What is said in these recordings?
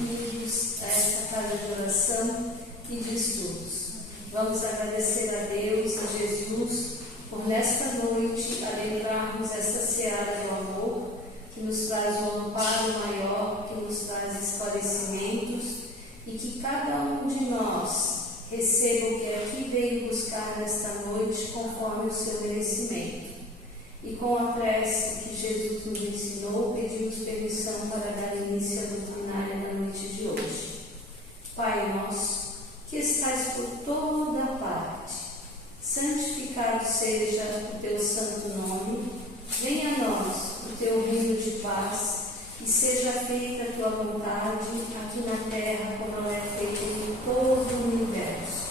bem-vindos a esta casa de oração e de estudos. Vamos agradecer a Deus e Jesus por nesta noite adentrarmos esta seara do amor, que nos traz o amparo maior, que nos traz esclarecimentos e que cada um de nós receba o que aqui veio buscar nesta noite conforme o seu merecimento. E com a prece que Jesus nos ensinou, pedimos permissão para dar início à doutrinária da noite de hoje. Pai nosso, que estais por toda parte, santificado seja o teu santo nome, venha a nós o teu reino de paz e seja feita a tua vontade, aqui na terra como ela é feita em todo o universo.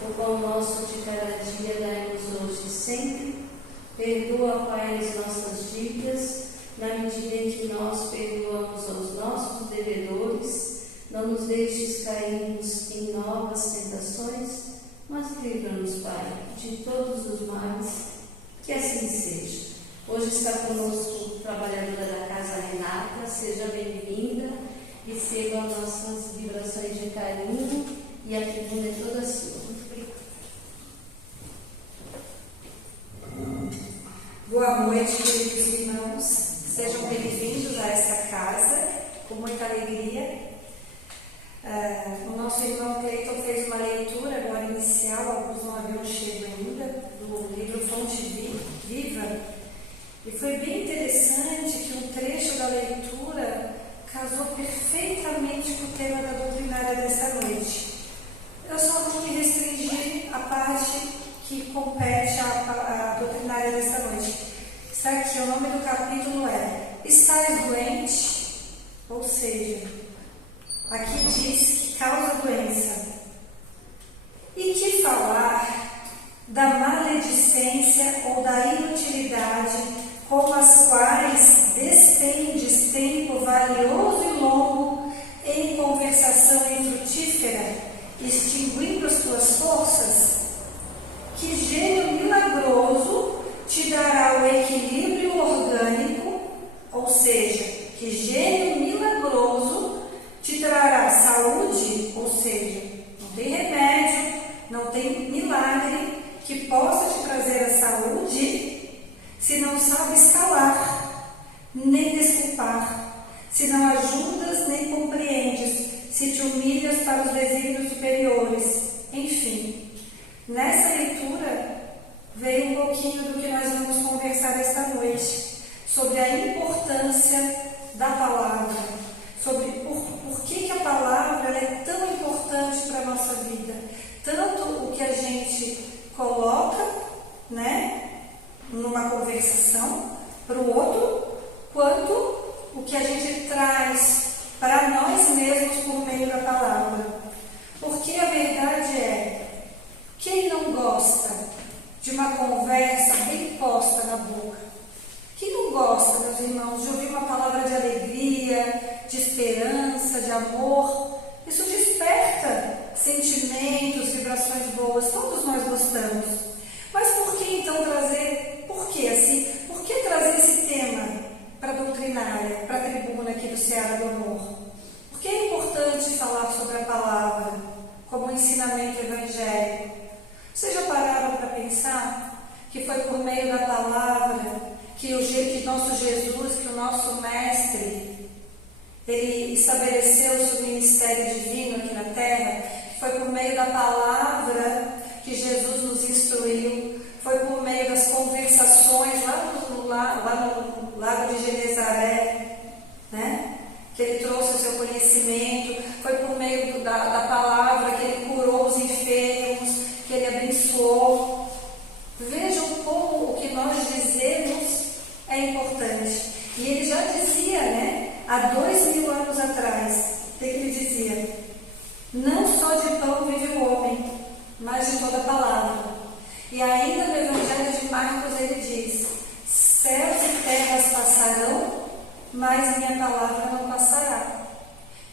O pão nosso de cada dia dai-nos hoje e sempre. Perdoa, Pai, as nossas dívidas, na medida em que nós perdoamos aos nossos devedores. Não nos deixes cairmos em novas tentações, mas livra-nos, Pai, de todos os males, que assim seja. Hoje está conosco a trabalhadora da casa, Renata. Seja bem-vinda, receba nossas vibrações de carinho e a tribuna é toda sua. Boa noite, queridos irmãos. Sejam bem-vindos a esta casa, com muita alegria. O nosso irmão Cleiton fez uma leitura agora inicial, alguns não haviam chego ainda, do livro Fonte Viva. E foi bem interessante que um trecho da leitura casou perfeitamente com o tema da doutrinária desta noite. Eu só vou me restringir à parte que compete à doutrinária desta noite. Está aqui, o nome do capítulo é Estás doente? Ou seja, aqui diz que causa doença. E que falar da maledicência ou da inutilidade com as quais despendes tempo valioso e longo em conversação infrutífera, extinguindo as tuas forças? Que gênio milagroso te dará o equilíbrio orgânico, ou seja, que gênio milagroso te trará saúde, ou seja, não tem remédio, não tem milagre que possa te trazer a saúde se não sabes calar, nem desculpar, se não ajudas nem compreendes, se te humilhas para os desígnios superiores, enfim. Nessa leitura veio um pouquinho do que nós vamos conversar esta noite, sobre a importância da palavra, sobre por que a palavra ela é tão importante para a nossa vida, tanto o que a gente coloca, né, numa conversação para o outro, quanto o que a gente traz para nós mesmos por meio da palavra. Porque a verdade é, quem não gosta de uma conversa bem posta na boca? Quem não gosta, meus irmãos, de ouvir uma palavra de alegria, de esperança, de amor? Isso desperta sentimentos, vibrações boas, todos nós gostamos. Mas por que então trazer, por que trazer esse tema para a doutrinária, para a tribuna aqui do Seara do Amor? Por que é importante falar sobre a palavra como ensinamento evangélico? Vocês já pararam para pensar que foi por meio da palavra que nosso Jesus, que o nosso Mestre, ele estabeleceu o seu ministério divino aqui na Terra? Foi por meio da palavra que Jesus nos instruiu, foi por meio das conversações lá no lago de Genezaré, né? Que ele trouxe o seu conhecimento, foi por meio da palavra que ele curou os enfermos, que ele abençoou. Vejam como o que nós dizemos é importante. E ele já dizia, né, há 2000 anos atrás, o que ele dizia? Não só de pão vive o homem, mas de toda a palavra. E ainda no Evangelho de Marcos ele diz: céus e terras passarão, mas minha palavra não passará.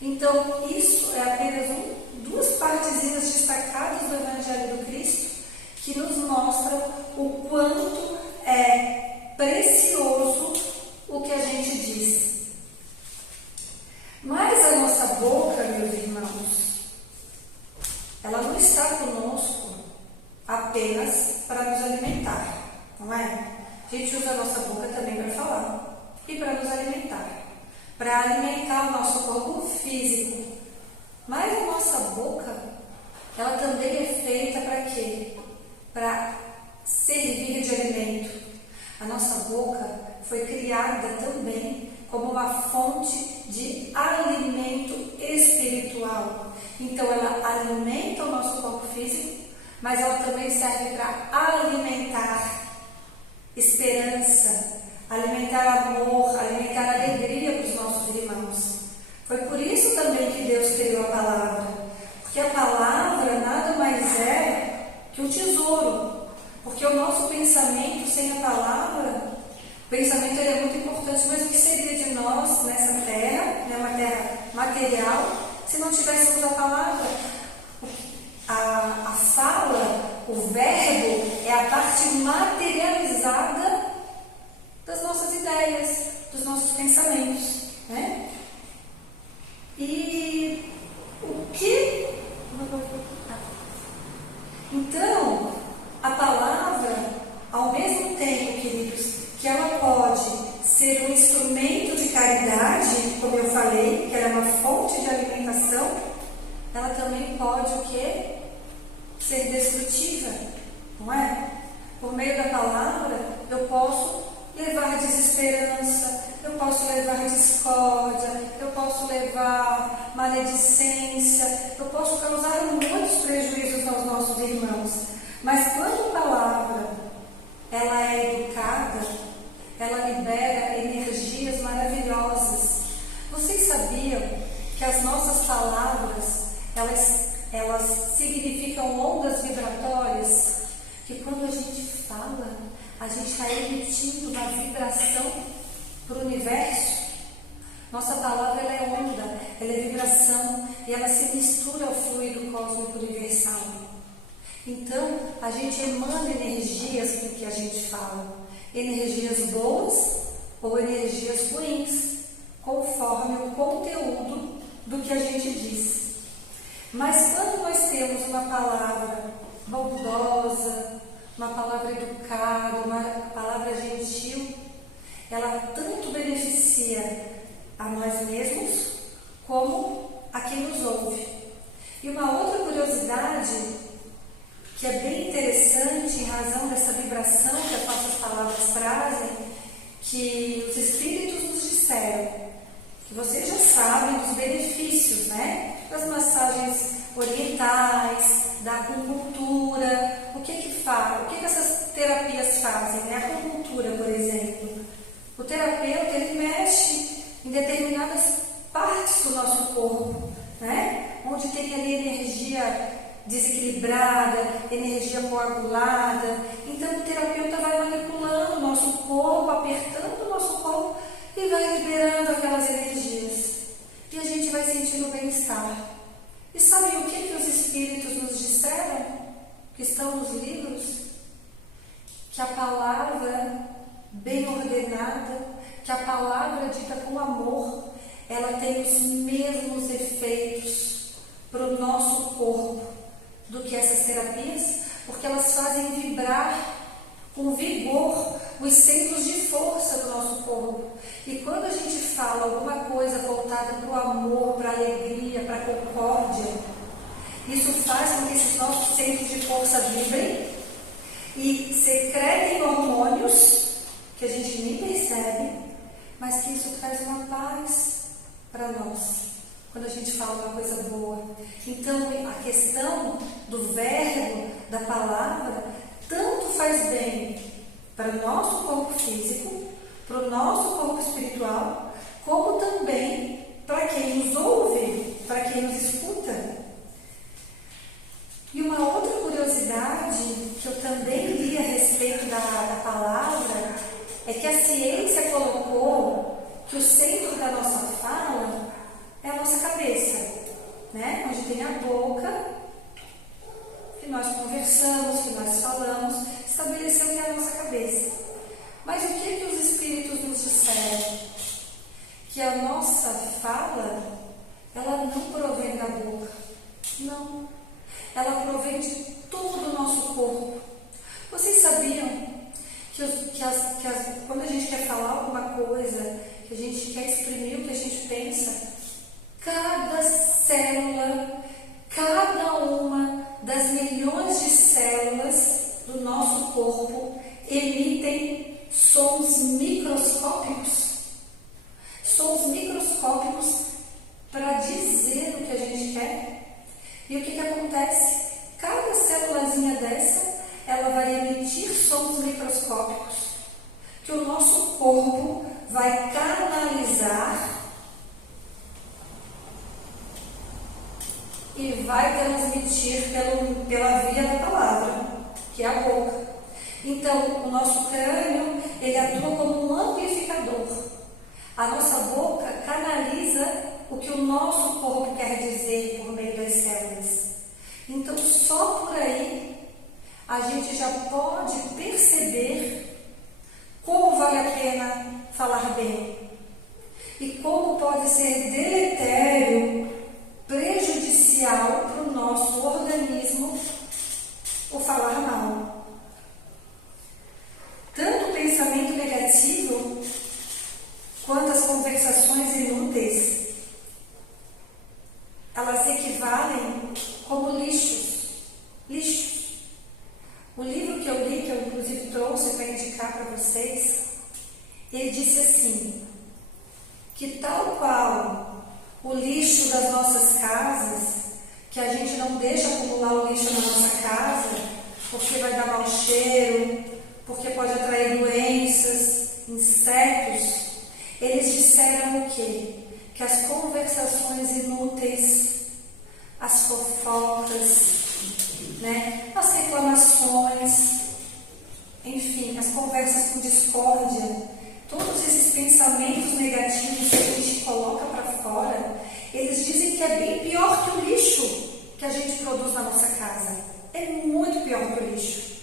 Então, isso é apenas duas partezinhas destacadas do Evangelho do Cristo que nos mostram o quanto é precioso o que a gente diz. Mas a nossa boca, meus irmãos, ela não está conosco apenas para nos alimentar, não é? A gente usa a nossa boca também para falar e para nos alimentar, para alimentar o nosso corpo físico. Mas a nossa boca, ela também é feita para quê? Para servir de alimento. A nossa boca foi criada também como uma fonte de alimento espiritual. Então ela alimenta o nosso corpo físico, mas ela também serve para alimentar esperança, alimentar amor, alimentar alegria para os nossos irmãos. Foi por isso também que Deus criou a palavra, porque a palavra nada mais é que um tesouro, porque o nosso pensamento sem a palavra, o pensamento é muito importante, mas o que seria de nós nessa terra, né, uma terra material, se não tivéssemos a palavra? A fala, o verbo, é a parte materializada das nossas ideias, dos nossos pensamentos, né? E o que... Então, a palavra, ao mesmo tempo, queridos, que ela pode ser um instrumento de caridade, como eu falei, que ela é uma fonte de alimentação, ela também pode o quê? Ser destrutiva, não é? Por meio da palavra, eu posso levar desesperança, eu posso levar discórdia, eu posso levar maledicência, eu posso causar muitos prejuízos aos nossos irmãos. Mas quando a palavra ela é educada, ela libera energias maravilhosas. Vocês sabiam que as nossas palavras, elas significam ondas vibratórias? Que quando a gente fala, a gente está emitindo uma vibração para o universo. Nossa palavra ela é onda, ela é vibração e ela se mistura ao fluido cósmico universal. Então, a gente emana energias com o que a gente fala, energias boas ou energias ruins, conforme o conteúdo do que a gente diz. Mas quando nós temos uma palavra bondosa, uma palavra educada, uma palavra gentil, ela tanto beneficia a nós mesmos como a quem nos ouve. E uma outra curiosidade que é bem interessante em razão dessa vibração que as nossas palavras trazem, que os Espíritos nos disseram, que vocês já sabem dos benefícios, né? Das massagens orientais, da acupuntura, o que faz? O que essas terapias fazem? Né? A acupuntura, por exemplo. O terapeuta, ele mexe em determinadas partes do nosso corpo, né? Onde tem ali energia desequilibrada, energia coagulada. Então o terapeuta vai manipulando o nosso corpo, apertando o nosso corpo e vai liberando aquelas energias. E a gente vai sentindo bem-estar. E sabem o que os Espíritos nos disseram? Que estão nos livros? Que a palavra bem ordenada, que a palavra dita com amor, ela tem os mesmos efeitos para o nosso corpo do que essas terapias, porque elas fazem vibrar com vigor os centros de força do nosso corpo. E quando a gente fala alguma coisa voltada para o amor, para a alegria, para a concórdia, isso faz com que esses nossos centros de força vibrem e secretem hormônios que a gente nem percebe, mas que isso traz uma paz para nós. Quando a gente fala uma coisa boa. Então, a questão do verbo, da palavra, tanto faz bem para o nosso corpo físico, para o nosso corpo espiritual, como também para quem nos ouve, para quem nos escuta. E uma outra curiosidade que eu também li a respeito da palavra é que a ciência colocou que o centro da nossa fala é a nossa cabeça, né? Onde tem a boca, que nós conversamos, que nós falamos, estabeleceu que é a nossa cabeça. Mas o que os Espíritos nos disseram? Que a nossa fala, ela ela provém de todo o nosso corpo. Vocês sabiam que quando a gente quer falar alguma coisa, que a gente quer exprimir o que a gente pensa, cada célula, cada uma das milhões de células do nosso corpo emitem sons microscópicos. Sons microscópicos para dizer o que a gente quer. E o que acontece? Cada célulazinha dessa, ela vai emitir sons microscópicos que o nosso corpo vai canalizar e vai transmitir pela via da palavra, que é a boca. Então, o nosso crânio, ele atua como um amplificador. A nossa boca canaliza o que o nosso corpo quer dizer por meio das células. Então, só por aí, a gente já pode perceber como vale a pena falar bem e como pode ser deletério, prejudicial para o nosso organismo o falar mal. Tanto o pensamento negativo quanto as conversações inúteis, elas equivalem como lixos. O livro que eu li, que eu inclusive trouxe para indicar para vocês, ele disse assim, que tal qual o lixo das nossas casas, que a gente não deixa acumular o lixo na nossa casa, porque vai dar mau cheiro, porque pode atrair doenças, insetos. Eles disseram o quê? Que as conversações inúteis, as fofocas, as reclamações, enfim, as conversas com discórdia, todos esses pensamentos negativos que a gente coloca para fora, eles dizem que é bem pior que o lixo que a gente produz na nossa casa. É muito pior que o lixo.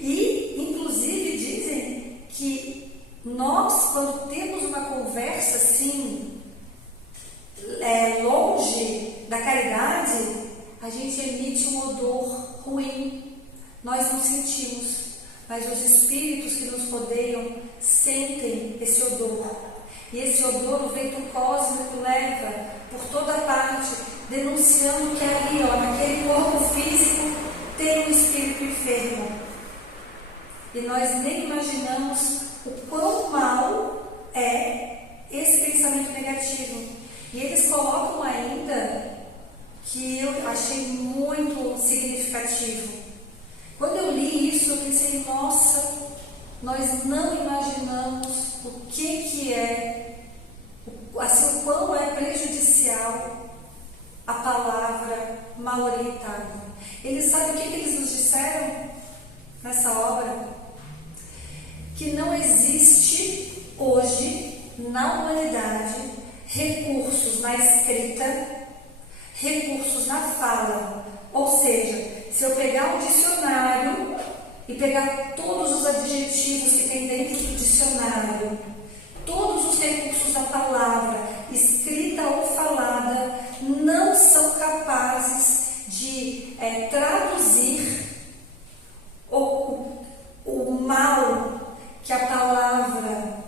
E, inclusive, dizem que nós, quando temos uma conversa assim, longe da caridade, a gente emite um odor ruim. Nós não sentimos, mas os espíritos que nos rodeiam sentem esse odor. E esse odor, o vento cósmico leva por toda parte, denunciando que ali, naquele corpo físico, tem um espírito enfermo. E nós nem imaginamos o quão mal é esse pensamento negativo. E eles colocam ainda, que eu achei muito significativo. Quando eu li isso, eu pensei, nossa, nós não imaginamos o que é, assim, o quão é prejudicial a palavra mal orientada. Eles sabem o que eles nos disseram nessa obra? Que não existe hoje na humanidade recursos na escrita, recursos na fala. Ou seja, se eu pegar um dicionário e pegar todos os adjetivos que tem dentro do dicionário, todos os recursos da palavra, escrita ou falada, não são capazes de traduzir o mal que a palavra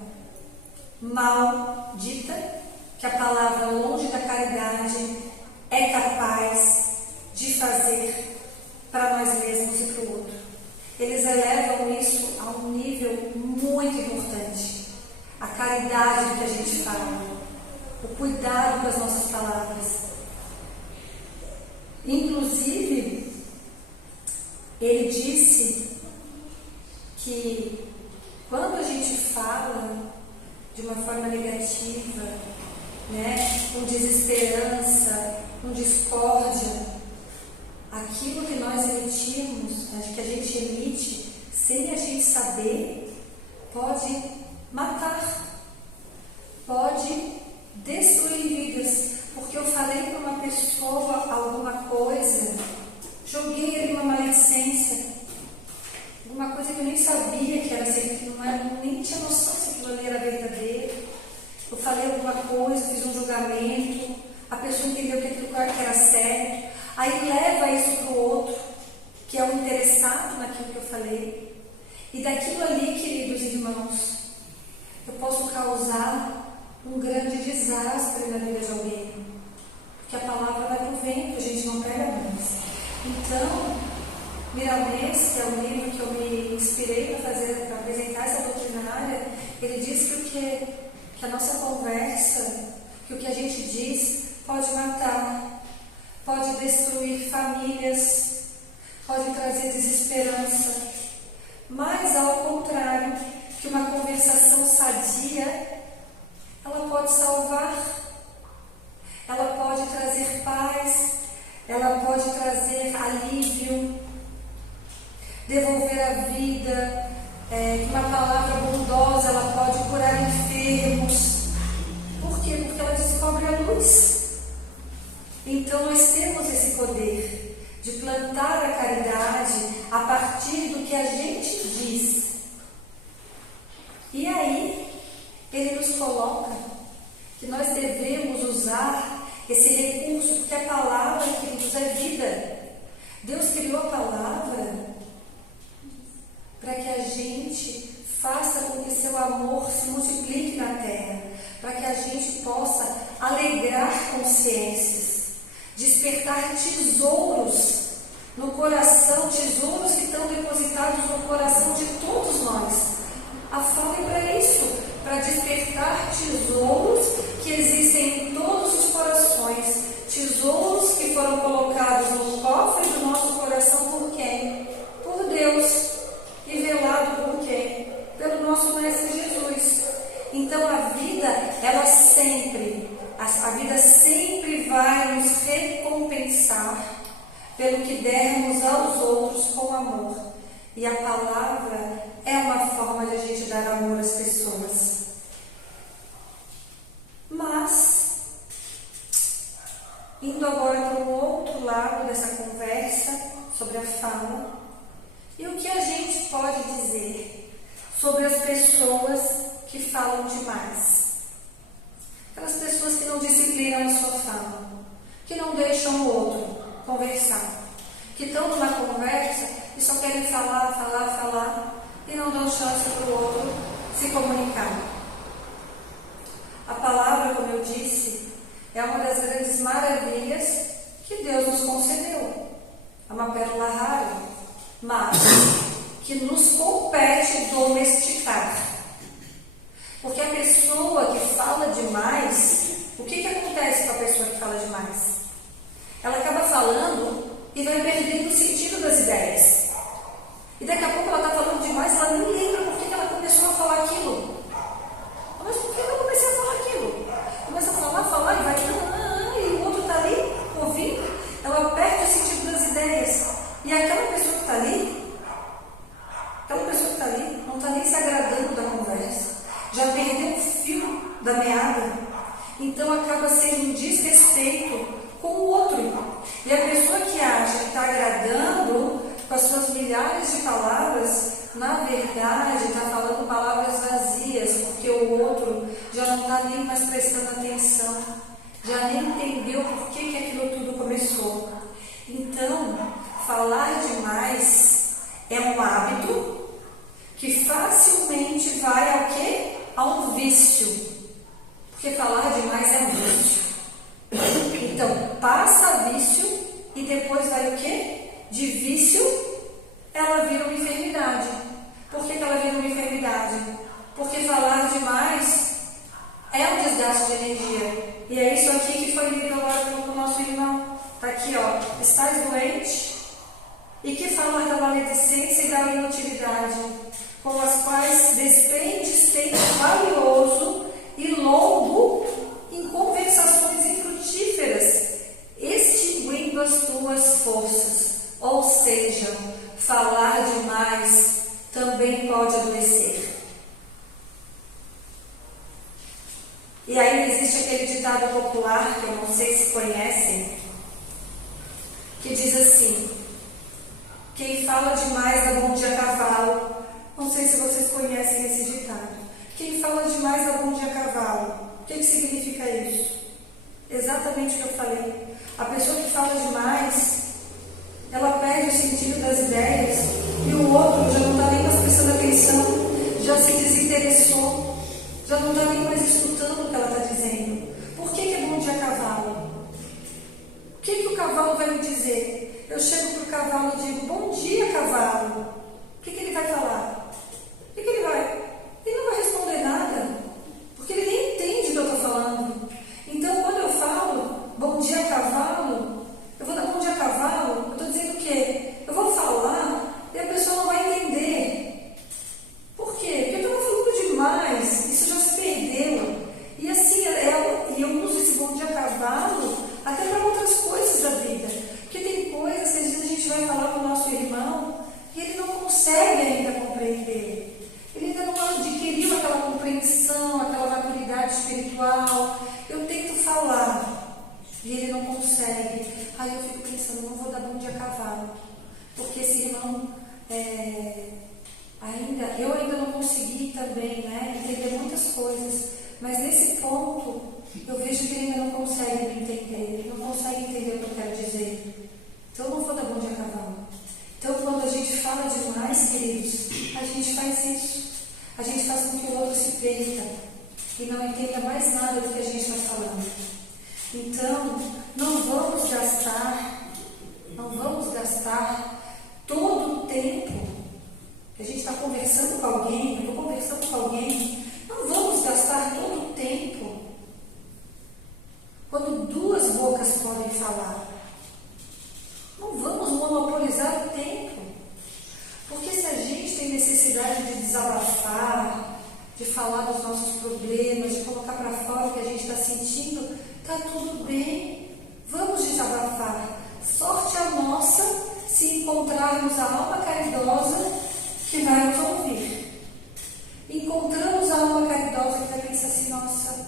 maldita, que a palavra longe da caridade é capaz de fazer para nós mesmos e para o outro. Eles elevam isso a um nível muito importante. A caridade do que a gente fala, o cuidado com as nossas palavras. Inclusive, ele disse que quando a gente fala de uma forma negativa, com desesperança, com discórdia, aquilo que nós emitimos, que a gente emite, sem a gente saber, pode matar, pode destruir vidas. Porque eu falei para uma pessoa alguma coisa, joguei ali uma maledicência, alguma coisa que eu nem sabia que era assim, que não era, nem tinha noção se aquilo ali era verdadeiro. Eu falei alguma coisa, fiz um julgamento, a pessoa entendeu que aquilo era certo. Aí leva isso para o outro, que é o interessado naquilo que eu falei. E daquilo ali, queridos irmãos, eu posso causar um grande desastre na vida de alguém. Porque a palavra vai para o vento, a gente não pega mais. Então, Miramês, que é um livro que eu me inspirei para apresentar essa doutrinária, ele diz que a nossa conversa, que o que a gente diz pode matar, pode destruir famílias, pode trazer desesperança, mas ao contrário, que uma conversação sadia, ela pode salvar, ela pode trazer paz, ela pode trazer alívio, devolver a vida, uma palavra bondosa, ela pode curar enfermos. Por quê? Porque ela descobre a luz. Então nós temos esse poder de plantar a caridade a partir do que a gente diz. E aí, ele nos coloca que nós devemos usar esse recurso, porque a palavra, queridos, é vida. Deus criou a palavra para que a gente faça com que seu amor se multiplique na terra, para que a gente possa alegrar consciências, despertar tesouros no coração, tesouros que estão depositados no coração de todos nós. A fala é para isso, para despertar tesouros que existem em todos os corações, tesouros que foram colocados no cofre do nosso coração por quem? Por Deus. E velado por quem? Pelo nosso Mestre Jesus. Então a vida, a vida sempre vai nos recompensar pelo que dermos aos outros com amor. E a palavra é uma forma de a gente dar amor às pessoas. Mas, indo agora para o outro lado dessa conversa sobre a fala, e o que a gente pode dizer sobre as pessoas que falam demais? Aquelas pessoas que não disciplinam a sua fala, que não deixam o outro conversar, que estão numa conversa e só querem falar e não dão chance para o outro se comunicar. A palavra, como eu disse, é uma das grandes maravilhas que Deus nos concedeu. É uma pérola rara, mas que nos compete domesticar. Porque a pessoa que fala demais, o que acontece com a pessoa que fala demais? Ela acaba falando e vai perdendo o sentido das ideias. E daqui a pouco ela está falando demais, ela nem lembra por que ela começou a falar aquilo. Mas por que eu comecei a falar aquilo? Começa a falar e vai e o outro está ali ouvindo, ela perde o sentido das ideias. E aquela pessoa que está ali, não está nem se agradando da conversa, já perdeu o fio da meada, então acaba sendo um desrespeito com o outro. E a pessoa que acha que está agradando com as suas milhares de palavras, na verdade está falando palavras vazias, porque o outro já não está nem mais prestando atenção, já nem entendeu por que aquilo tudo começou. Então, falar demais é um hábito que facilmente vai ao quê? A um vício. Porque falar demais é um vício. Então, passa a vício e depois vai o quê? De vício, ela vira uma enfermidade. Por que ela vira uma enfermidade? Porque falar demais é um desgaste de energia. E é isso aqui que foi lido agora pelo nosso irmão. Está aqui, ó. Estás doente? E que falar da maledicência e da inutilidade, com as quais despendes tempo valioso e longo em conversações infrutíferas, extinguindo as tuas forças. Ou seja, falar demais também pode adoecer. E ainda existe aquele ditado popular, que eu não sei se conhecem, que diz assim: quem fala demais dá bom dia a cavalo. Não sei se vocês conhecem esse ditado. Quem fala demais dá bom dia a cavalo. O que significa isso? Exatamente o que eu falei. A pessoa que fala demais, ela perde o sentido das ideias e o outro já não está nem mais prestando atenção, já se desinteressou, já não está nem mais escutando o que ela está dizendo. Por que é bom dia cavalo? O que o cavalo vai me dizer? Eu chego para o cavalo e digo, bom dia, cavalo. O que ele vai falar? O que ele vai? Ele não vai responder nada, porque ele nem entende o que eu estou falando. Então, quando eu falo, bom dia, cavalo, eu vou dar bom dia, cavalo, eu estou dizendo o quê? Eu vou falar e a pessoa não vai entender. Por quê? Porque eu estou falando demais, isso já se perdeu. E assim, eu uso esse bom dia, cavalo, até para outras coisas da vida. Porque tem coisas que às vezes a gente vai falar para o nosso irmão e ele não consegue ainda compreender. Ele ainda não adquiriu aquela compreensão, aquela maturidade espiritual. Eu tento falar e ele não consegue. Aí eu fico pensando, não vou dar bom dia a cavalo, porque esse irmão eu ainda não consegui também, né, entender muitas coisas, mas nesse ponto eu vejo que ele ainda não consegue me entender, ele não consegue entender o que eu quero dizer. Então eu não vou dar bom dia a cavalo. Então quando a gente fala demais, queridos, a gente faz isso. A gente faz com que o outro se perca e não entenda mais nada do que a gente está falando. Então, não vamos gastar todo o tempo que a gente está conversando com alguém, eu estou conversando com alguém, não vamos gastar todo o tempo quando duas bocas podem falar. Não vamos monopolizar o tempo. Porque se a gente tem necessidade de desabafar, de falar dos nossos problemas, de colocar para fora o que a gente está sentindo, está tudo bem. Vamos desabafar. Sorte a nossa se encontrarmos a alma caridosa que vai nos ouvir. Encontramos a alma caridosa que vai pensar assim, nossa,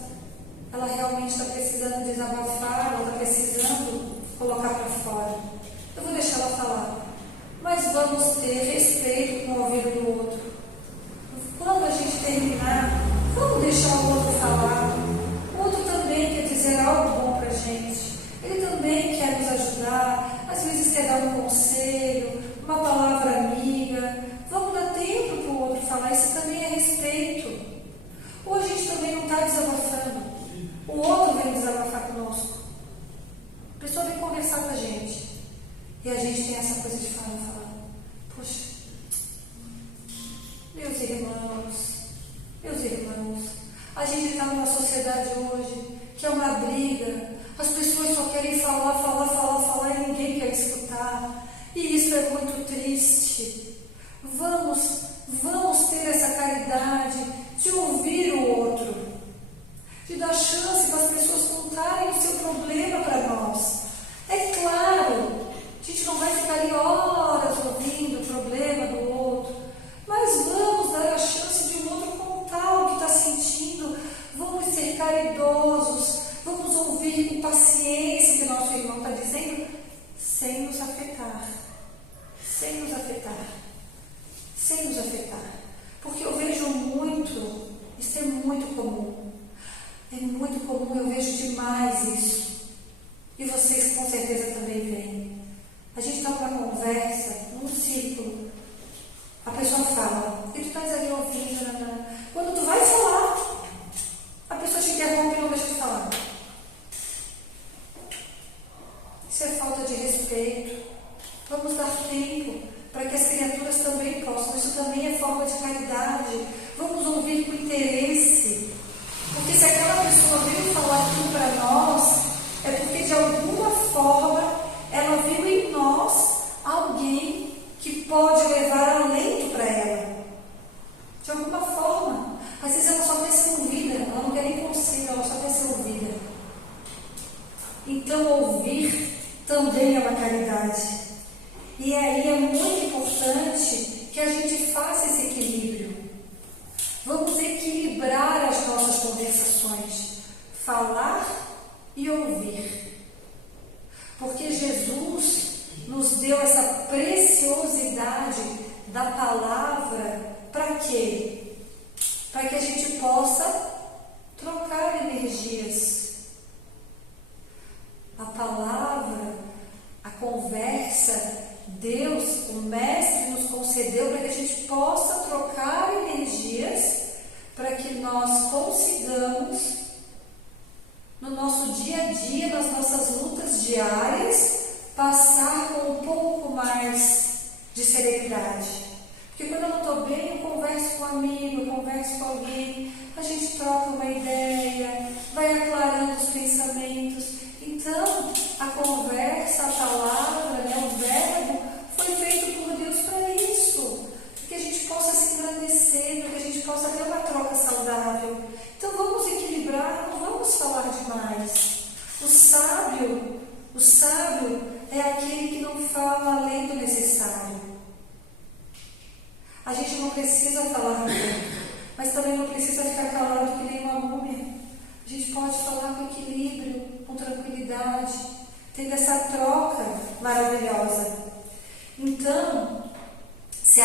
ela realmente está precisando desabafar, ela está precisando colocar para fora. Eu vou deixar ela falar. Mas vamos ter respeito com o ouvido do outro. Quando a gente terminar, vamos deixar o outro falar. O outro também quer dizer algo bom para a gente. Ele também quer nos ajudar. Às vezes quer dar um conselho, uma palavra amiga. Vamos dar tempo para o outro falar. Isso também é respeito. Ou a gente também não está desabafando. O outro vem desabafar conosco. A pessoa vem conversar com a gente. E a gente tem essa coisa de falar, poxa, meus irmãos, a gente está numa sociedade hoje que é uma briga, as pessoas só querem falar e ninguém quer escutar, e isso é muito triste. Vamos ter essa caridade de ouvir o outro, de dar chance para as pessoas contarem o seu problema para nós. É claro, a gente não vai ficar ali horas ouvindo o problema do outro, mas vamos dar a chance de um outro contar o que está sentindo, vamos ser caridosos, vamos ouvir com paciência o que nosso irmão está dizendo, sem nos afetar, porque eu vejo muito, isso é muito comum, eu vejo demais isso, e vocês com certeza também veem. A gente está numa conversa, num círculo, a pessoa fala, e tu estás ali ouvindo, quando tu vai falar, a pessoa te interrompe e não deixa de falar. Isso é falta de respeito. Vamos dar tempo para que as criaturas também possam. Isso também é forma de caridade. Vamos ouvir com interesse. Porque se aquela pessoa veio falar aquilo para nós, é porque de alguma forma ela viu em nós alguém que pode levar alento para ela. De alguma forma. Às vezes ela só quer ser ouvida, ela não quer nem conselho, ela só quer ser ouvida. Então ouvir também é uma caridade. E aí é muito importante que a gente faça esse equilíbrio. Vamos equilibrar as nossas conversações. Falar e ouvir. Porque Jesus nos deu essa preciosidade da palavra para quê? Para que a gente possa trocar energias. diárias, passar com um pouco mais de serenidade. Porque quando eu não estou bem, eu converso com um amigo, eu converso com alguém, a gente troca uma ideia, vai aclarando os pensamentos. Então, a conversa, a palavra, o verbo, foi feito por Deus para isso. Para que a gente possa se engrandecer, para que a gente possa ter uma troca saudável. Então, vamos equilibrar, não vamos falar demais. O sábio é aquele que não fala além do necessário. A gente não precisa falar muito, mas também não precisa ficar calado que nem uma múmia. A gente pode falar com equilíbrio, com tranquilidade, tendo essa troca maravilhosa. Então, se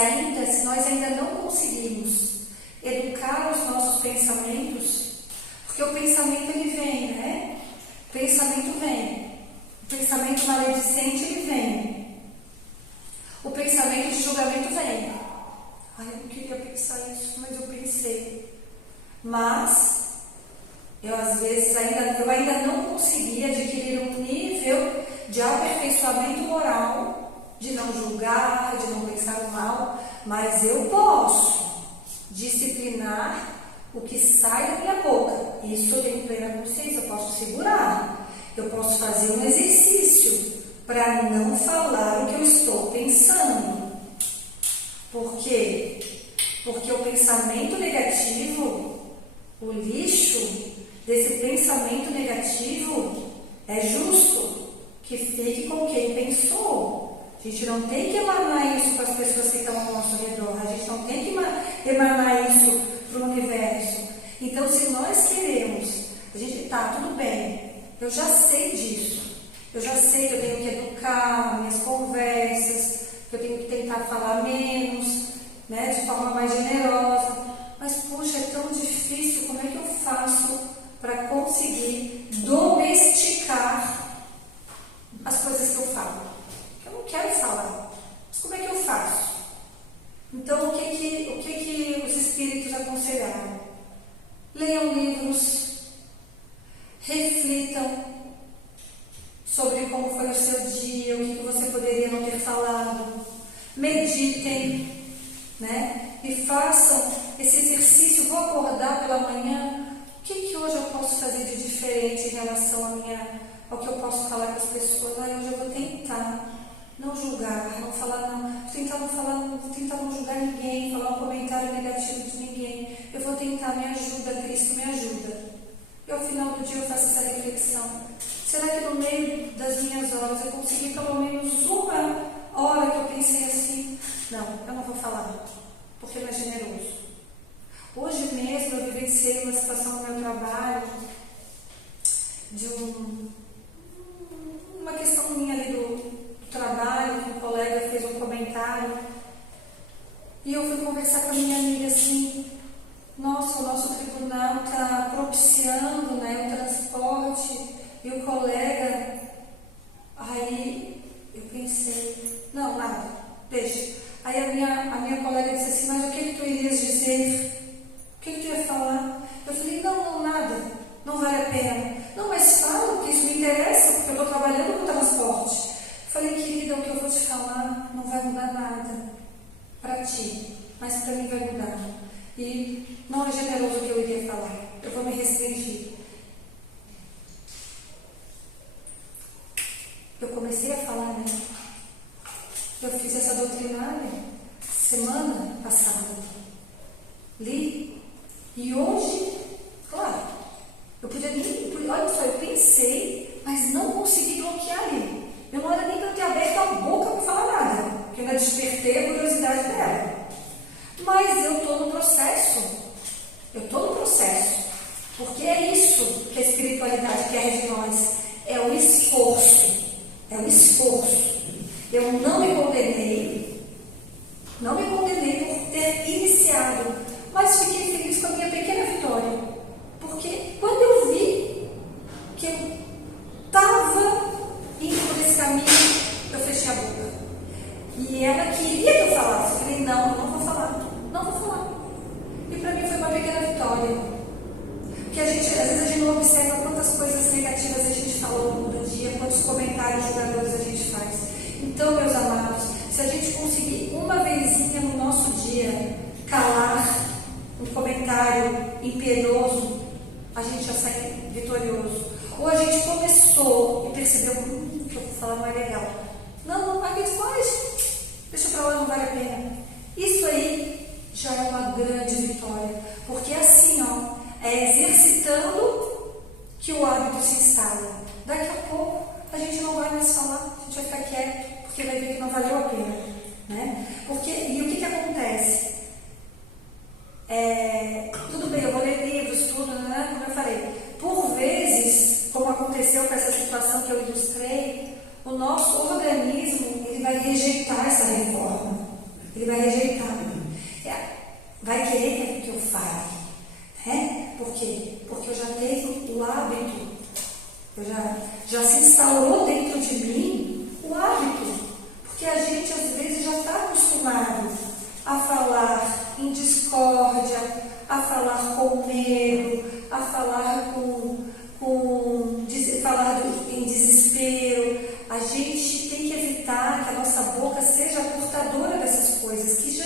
nós ainda não conseguimos educar os nossos pensamentos, porque o pensamento ele vem, né? O pensamento vem. O pensamento maledicente ele vem. O pensamento de julgamento vem. Ai, eu não queria pensar isso, mas eu pensei. Mas eu às vezes ainda não consegui adquirir um nível de aperfeiçoamento moral, de não julgar, de não pensar mal, mas eu posso disciplinar o que sai da minha boca. Isso eu tenho plena consciência, eu posso segurar. Eu posso fazer um exercício para não falar o que eu estou pensando. Por quê? Porque o pensamento negativo, o lixo desse pensamento negativo é justo que fique com quem pensou. A gente não tem que emanar isso para as pessoas que estão ao nosso redor. A gente não tem que emanar isso para o universo. Então, se nós queremos, a gente tá, tudo bem, eu já sei disso. Eu já sei que eu tenho que educar minhas conversas, que eu tenho que tentar falar menos, né, de forma mais generosa. Mas, puxa, é tão difícil, como é que eu faço para conseguir domesticar as coisas que eu falo? Eu não quero falar, mas como é que eu faço? Então, o que os espíritos aconselharam? Leiam livros, reflitam sobre como foi o seu dia, o que você poderia não ter falado, meditem, né? E façam esse exercício. Vou acordar pela manhã, o que hoje eu posso fazer de diferente em relação ao que eu posso falar com as pessoas? Hoje eu vou tentar não julgar, não falar não, vou tentar não julgar ninguém, falar um comentário negativo de ninguém. Eu vou tentar, me ajuda, Cristo, me ajuda. E ao final do dia eu faço essa reflexão. Será que no meio das minhas horas eu consegui pelo menos uma hora que eu pensei assim? Não, eu não vou falar, porque não é generoso. Hoje mesmo eu vivenciei uma situação no meu trabalho de uma questão minha ali do trabalho, que um colega fez um comentário e eu fui conversar com a minha amiga assim: nossa, o nosso tribunal está propiciando, né, o transporte, e o colega, aí eu pensei, não, nada, deixa. Aí a minha colega disse assim: mas o que tu irias dizer? O que tu ia falar? Eu falei: não, nada, não vale a pena. Não, mas fala, porque isso me interessa, porque eu estou trabalhando com transporte. Eu falei: querida, o que eu vou te falar não vai mudar nada para ti, mas para mim vai mudar. E não é generoso o que eu iria falar, eu vou me restringir. Eu comecei a falar, né? Eu fiz essa doutrinária semana passada. Li. E hoje, claro, eu podia nem... Olha só, eu pensei, mas não consegui bloquear ali. Eu não era nem para eu ter aberto a boca para falar nada, porque eu ainda despertei a curiosidade dela. Mas eu estou no processo. Porque é isso que a espiritualidade quer de nós. É o esforço. Eu não me condenei por ter iniciado, mas fiquei feliz com a minha pequena vitória. Porque quando eu vi que eu estava indo por esse caminho, eu fechei a boca. E ela queria que eu falasse. Eu falei: não vou falar. E para mim foi uma pequena vitória. Porque às vezes a gente não observa quantas coisas negativas a gente falou no mundo do dia, quantos comentários julgadores a gente faz. Então, meus amados, se a gente conseguir uma vezinha no nosso dia calar um comentário impiedoso, a gente já sai vitorioso. Ou a gente começou e percebeu que o que eu vou falar não é legal. Não, a gente faz. Deixa pra lá, não vale a pena. Isso aí já é uma grande vitória. Porque assim, ó, é exercitando que o hábito se instala. Daqui a pouco a gente não vai mais falar, a gente vai ficar quieto, porque vai ver que não valeu a pena, né? E o que acontece? Tudo bem, eu vou ler livros, tudo, né? Como eu falei, por vezes, como aconteceu com essa situação que eu ilustrei, o nosso organismo, ele vai rejeitar essa reforma, ele vai rejeitar, vai querer que eu fale, né? Por quê? Porque eu já tenho o hábito, já se instaurou dentro de mim o hábito, porque a gente às vezes já está acostumado a falar em discórdia, a falar com medo, a falar falar em desespero. A gente tem que evitar que a nossa boca seja portadora dessas coisas, que já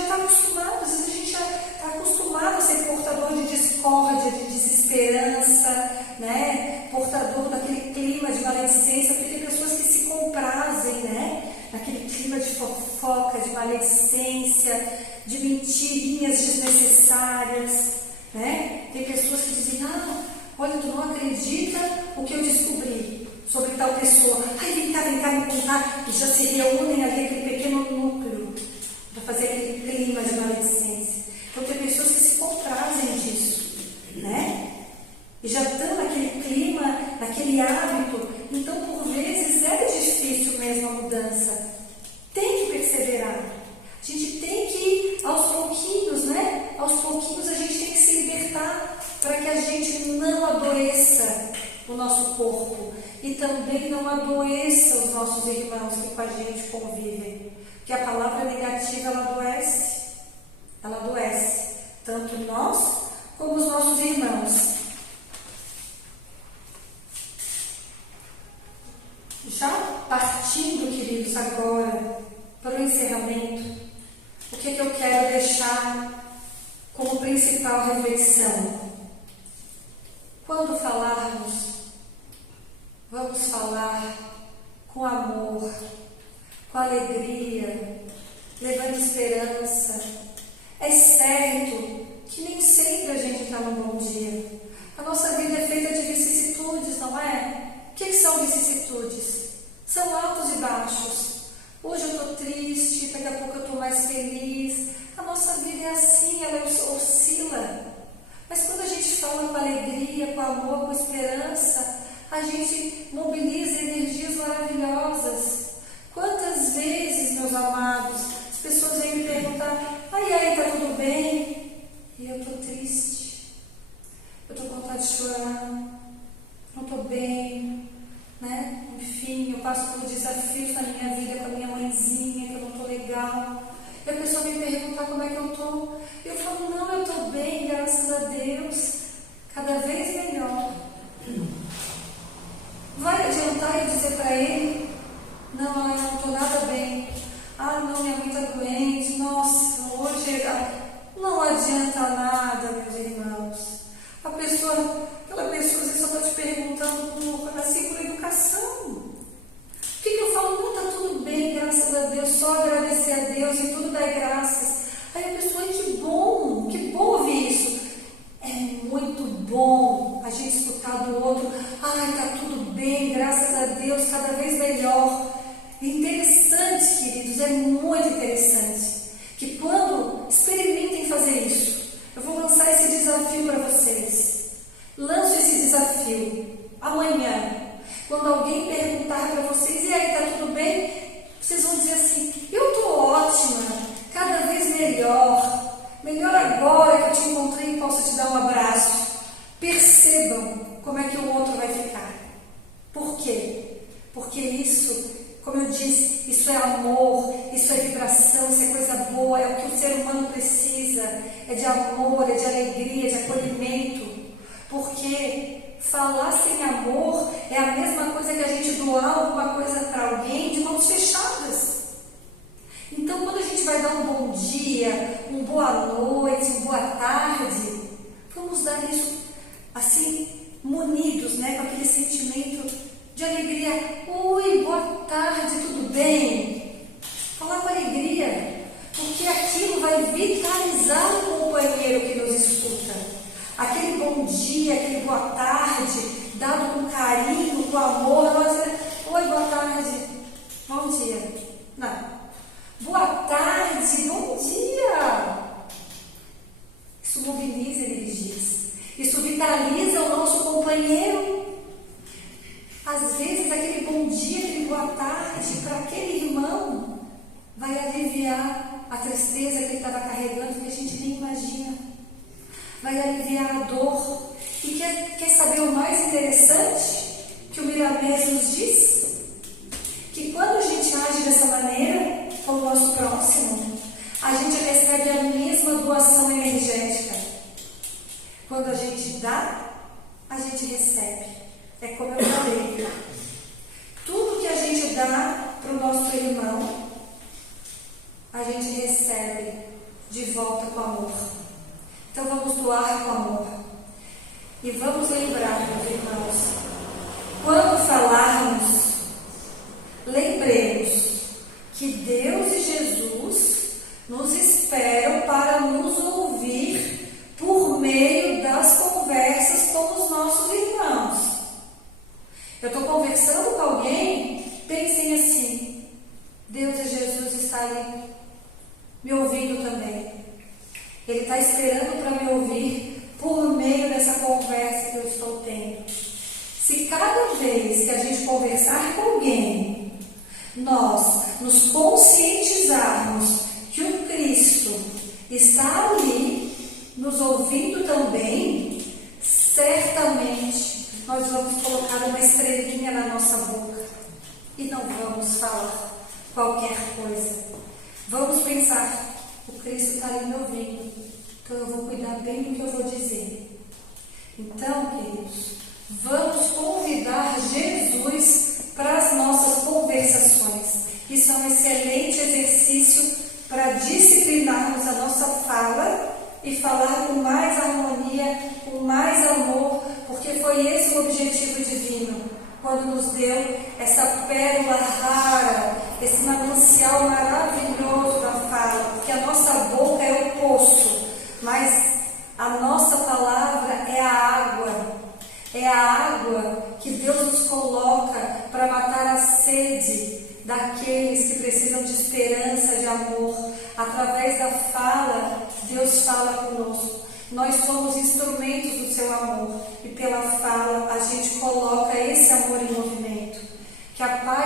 está acostumado. Às vezes a gente já está acostumado a ser portador de discórdia, de desesperança, né? Portador daquele clima de maledicência, porque tem pessoas que se comprazem, né? Naquele clima de fofoca, de maledicência, de mentirinhas desnecessárias, né? Tem pessoas que dizem, olha, tu não acredita o que eu descobri sobre tal pessoa. Ai, vem cá me contar. E já se reúnem ali aquele pequeno núcleo para fazer aquele clima de maledicência. Então tem pessoas que se comprazem disso, né? E já estão naquele clima, naquele hábito. Então, por vezes, é difícil mesmo a mudança. Tem que perseverar. A gente tem que ir aos pouquinhos, né? Aos pouquinhos a gente tem que se libertar para que a gente não adoeça o nosso corpo e também não adoeça os nossos irmãos que com a gente convivem. Porque a palavra negativa, ela adoece. Ela adoece. Tanto nós como os nossos irmãos. Já partindo, queridos, agora para o encerramento, o que eu quero deixar como principal reflexão? Quando falarmos, vamos falar com amor, com alegria, levando esperança. É certo que nem sempre a gente está num bom dia. A nossa vida é feita de vicissitudes, não é? O que são vicissitudes? São altos e baixos. Hoje eu estou triste, daqui a pouco eu estou mais feliz. A nossa vida é assim, ela oscila. Mas quando a gente fala com alegria, com amor, com esperança, a gente mobiliza energias maravilhosas. Quantas vezes, meus amados, as pessoas vêm me perguntar, aí, tá tudo bem? E eu estou triste. Eu estou com vontade de chorar. Não estou bem, né? Enfim, eu passo por desafios na minha vida com a minha mãezinha, que eu não estou legal. E a pessoa me pergunta como é que eu estou. Eu falo, não, eu estou bem, graças a Deus, cada vez melhor. Vai adiantar eu dizer para ele, não, eu não estou nada bem. Não, minha mãe está doente, nossa, hoje não adianta nada, meus irmãos. Aquela pessoa às vezes só está te perguntando assim por educação. O que eu falo? Não, está tudo bem, graças a Deus, só agradecer a Deus e tudo dar graças. Aí a pessoa, que bom ouvir isso. É muito bom a gente escutar do outro, está tudo bem, graças a Deus, cada vez melhor. É interessante, queridos, é muito interessante, que quando experimentem fazer isso, eu vou lançar esse desafio para vocês. Lanço esse desafio amanhã. Quando alguém perguntar para vocês, e aí, está tudo bem? Vocês vão dizer assim, eu estou ótima, cada vez melhor. Melhor agora que eu te encontrei e posso te dar um abraço. Percebam como é que o outro vai ficar. Por quê? Porque isso, como eu disse, isso é amor, isso é vibração, isso é coisa boa, é o que o ser humano precisa. É de amor, é de alegria, de acolhimento. Porque falar sem amor é a mesma coisa que a gente doar alguma coisa para alguém de mãos fechadas. Então, quando a gente vai dar um bom dia, um boa noite, um boa tarde, vamos dar isso assim, munidos, né, com aquele sentimento de alegria. Oi, boa tarde, tudo bem? Falar com alegria, porque aquilo vai vitalizar o companheiro que nos escuta. Aquele bom dia, aquele boa tarde, dado com carinho, com amor. Oi, boa tarde, bom dia. Não. Boa tarde, bom dia. Isso mobiliza, ele diz. Isso vitaliza o nosso companheiro. Às vezes, aquele bom dia, aquele boa tarde, para aquele irmão, vai aliviar a tristeza que ele estava carregando, que a gente nem imagina. Vai aliviar a dor. E quer saber o mais interessante? Que o Miramês nos diz? Que quando a gente age dessa maneira com o nosso próximo, a gente recebe a mesma doação energética. Quando a gente dá, a gente recebe. É como eu falei. Tudo que a gente dá para o nosso irmão, a gente recebe de volta com amor. Então vamos doar com amor. E vamos lembrar, meus irmãos, quando falarmos, lembremos que Deus e Jesus nos esperam para nos ouvir por meio das conversas com os nossos irmãos. Eu estou conversando com alguém, pensem assim, Deus e Jesus está ali me ouvindo também. Ele está esperando para me ouvir por meio dessa conversa que eu estou tendo. Se cada vez que a gente conversar com alguém, nós nos conscientizarmos que o Cristo está ali, nos ouvindo também, certamente nós vamos colocar uma estrelinha na nossa boca e não vamos falar qualquer coisa. Vamos pensar, o Cristo está ali me ouvindo, então eu vou cuidar bem do que eu vou dizer. Então, queridos, vamos convidar Jesus para as nossas conversações. Isso é um excelente exercício para disciplinarmos a nossa fala e falar com mais harmonia, com mais amor, porque foi esse o objetivo divino, quando nos deu essa pérola rara, esse manancial maravilhoso da fala, porque a nossa boca é o poço, mas a nossa palavra é a água. É a água que Deus nos coloca para matar a sede daqueles que precisam de esperança, de amor. Através da fala, Deus fala conosco. Nós somos instrumentos do seu amor e pela fala a gente coloca esse amor em movimento. Que a paz